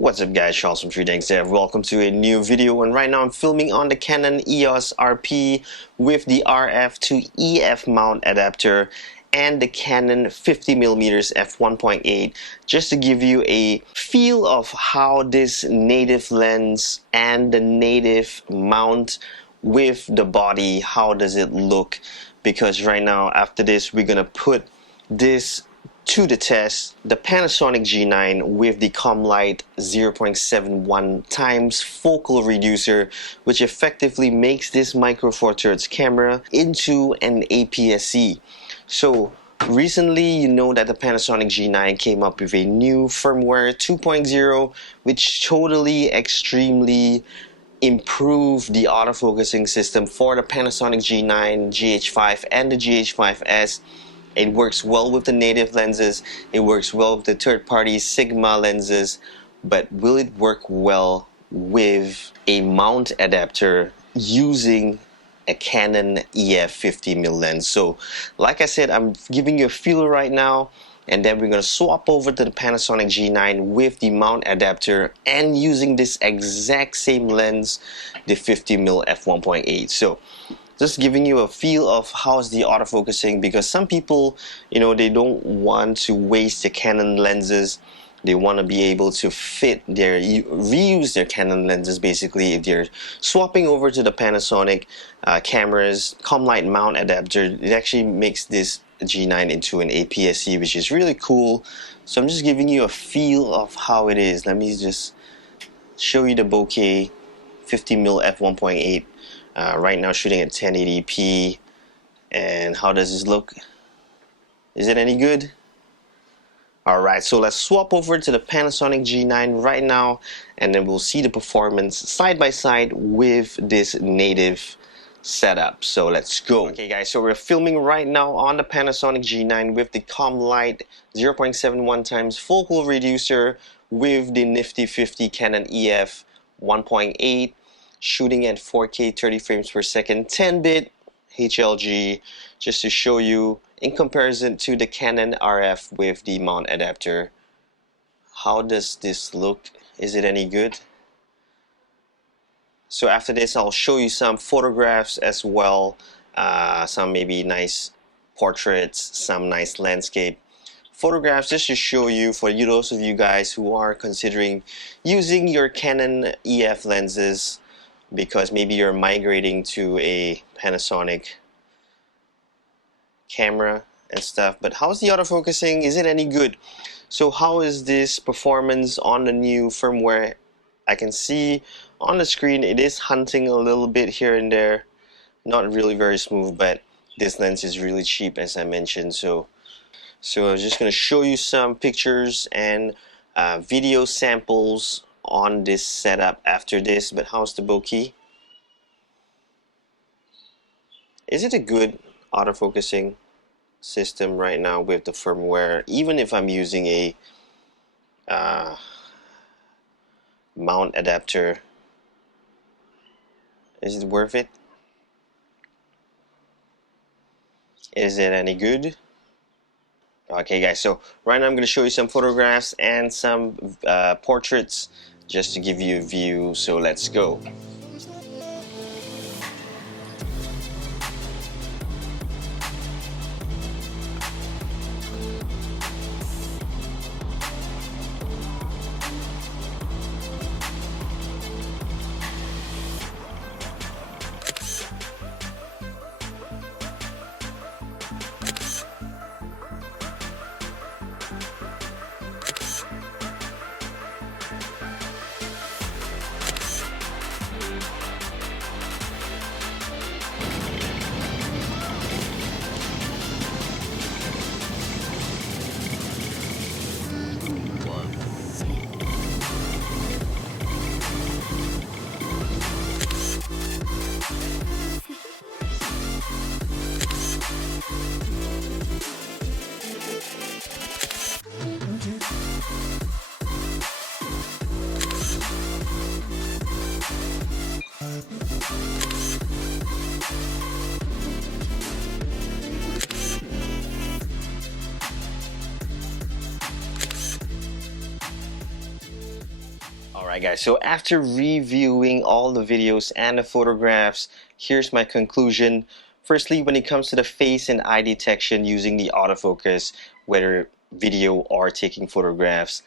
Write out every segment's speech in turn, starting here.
What's up guys, Charles from 3Dev. Welcome to a new video, and right now I'm filming on the Canon EOS RP with the RF to EF mount adapter and the Canon 50mm f1.8, just to give you a feel of how this native lens and the native mount with the body, how does it look, because right now after this we're gonna put this to the test, the Panasonic G9 with the Commlite 0.71 times focal reducer, which effectively makes this micro four thirds camera into an APS-C. So recently, you know that the Panasonic G9 came up with a new firmware 2.0, which totally extremely improved the autofocusing system for the Panasonic G9, GH5 and the GH5S. It works well with the native lenses, it works well with the third-party Sigma lenses, but will it work well with a mount adapter using a Canon EF 50mm lens? So like I said, I'm giving you a feel right now, and then we're going to swap over to the Panasonic G9 with the mount adapter and using this exact same lens, the 50mm f1.8. So just giving you a feel of how's the autofocusing, because some people, you know, they don't want to waste the Canon lenses. They want to be able to reuse their Canon lenses basically if they're swapping over to the Panasonic cameras. Commlite mount adapter, it actually makes this G9 into an APS-C, which is really cool. So I'm just giving you a feel of how it is. Let me just show you the bokeh 50mm f1.8. Right now shooting at 1080p, and how does this look? Is it any good? Alright, so let's swap over to the Panasonic G9 right now, and then we'll see the performance side by side with this native setup. So let's go. Okay guys, so we're filming right now on the Panasonic G9 with the Commlite 0.71 times focal reducer with the nifty 50 Canon EF 1.8, shooting at 4K 30 frames per second 10-bit HLG, just to show you in comparison to the Canon RF with the mount adapter. How does this look? Is it any good? So after this I'll show you some photographs as well, some maybe nice portraits, some nice landscape photographs, just to show you, for you, those of you guys who are considering using your Canon EF lenses, because maybe you're migrating to a Panasonic camera and stuff. But how's the autofocusing? Is it any good? So how is this performance on the new firmware? I can see on the screen it is hunting a little bit here and there, not really very smooth, but this lens is really cheap, as I mentioned. So I'm just going to show you some pictures and video samples on this setup after this. But how's the bokeh? Is it a good autofocusing system right now with the firmware, even if I'm using a mount adapter? Is it worth it? Is it any good? Okay guys, so right now I'm going to show you some photographs and some portraits just to give you a view. So let's go. Alright guys, so after reviewing all the videos and the photographs, here's my conclusion. Firstly, when it comes to the face and eye detection using the autofocus, whether video or taking photographs,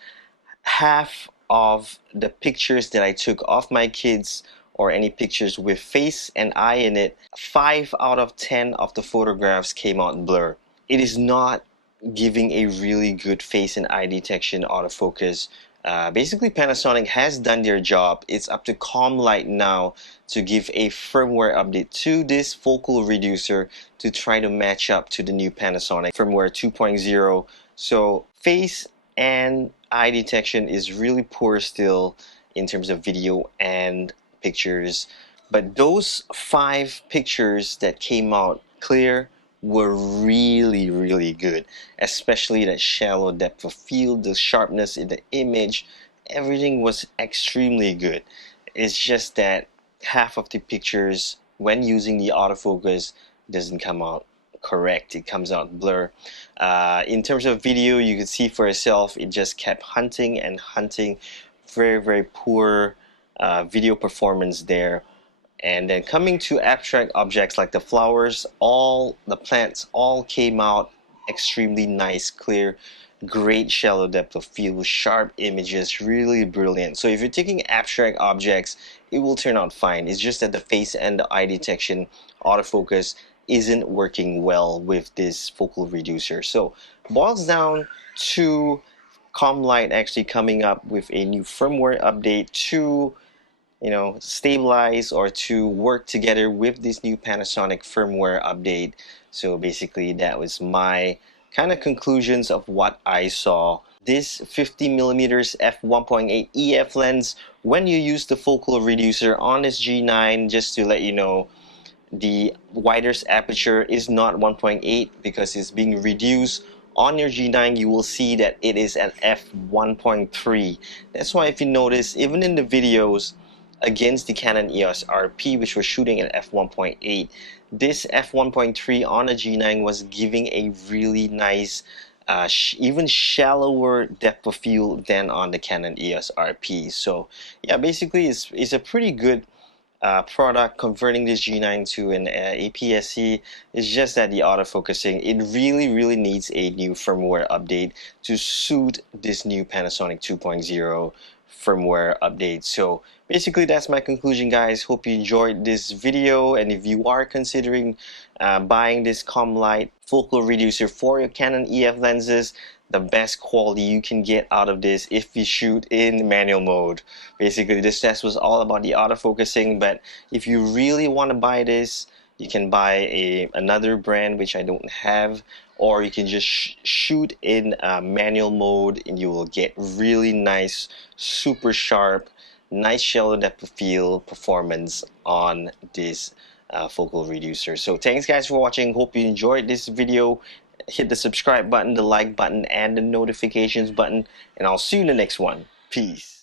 half of the pictures that I took of my kids or any pictures with face and eye in it, 5 out of 10 of the photographs came out blur. It is not giving a really good face and eye detection autofocus. Basically, Panasonic has done their job. It's up to Commlite now to give a firmware update to this focal reducer to try to match up to the new Panasonic firmware 2.0. So face and eye detection is really poor still in terms of video and pictures. But those 5 pictures that came out clear were really good, especially that shallow depth of field, the sharpness in the image, everything was extremely good. It's just that half of the pictures when using the autofocus doesn't come out correct. It comes out blur. In terms of video, you can see for yourself, it just kept hunting and hunting. Very poor video performance there. And then coming to abstract objects like the flowers, all the plants all came out extremely nice, clear, great shallow depth of field, sharp images, really brilliant. So if you're taking abstract objects, it will turn out fine. It's just that the face and the eye detection autofocus isn't working well with this focal reducer. So boils down to Commlite actually coming up with a new firmware update to stabilize or to work together with this new Panasonic firmware update. So basically that was my kind of conclusions of what I saw. This 50mm f1.8 EF lens, when you use the focal reducer on this G9, just to let you know, the widest aperture is not 1.8 because it's being reduced. On your G9 you will see that it is at f1.3. That's why if you notice, even in the videos against the Canon EOS RP, which was shooting at f1.8, this f1.3 on a G9 was giving a really nice, even shallower depth of field than on the Canon EOS RP. So yeah, basically it's a pretty good product converting this G9 to an APS-C. It's just that the autofocusing, it really needs a new firmware update to suit this new Panasonic 2.0 firmware update. So basically that's my conclusion, guys. Hope you enjoyed this video, and if you are considering buying this Commlite focal reducer for your Canon EF lenses, the best quality you can get out of this if you shoot in manual mode. Basically this test was all about the autofocusing, but if you really want to buy this, you can buy another brand which I don't have, or you can just shoot in manual mode and you will get really nice, super sharp, nice shallow depth of field performance on this focal reducer. So thanks guys for watching. Hope you enjoyed this video. Hit the subscribe button, the like button, and the notifications button, and I'll see you in the next one. Peace.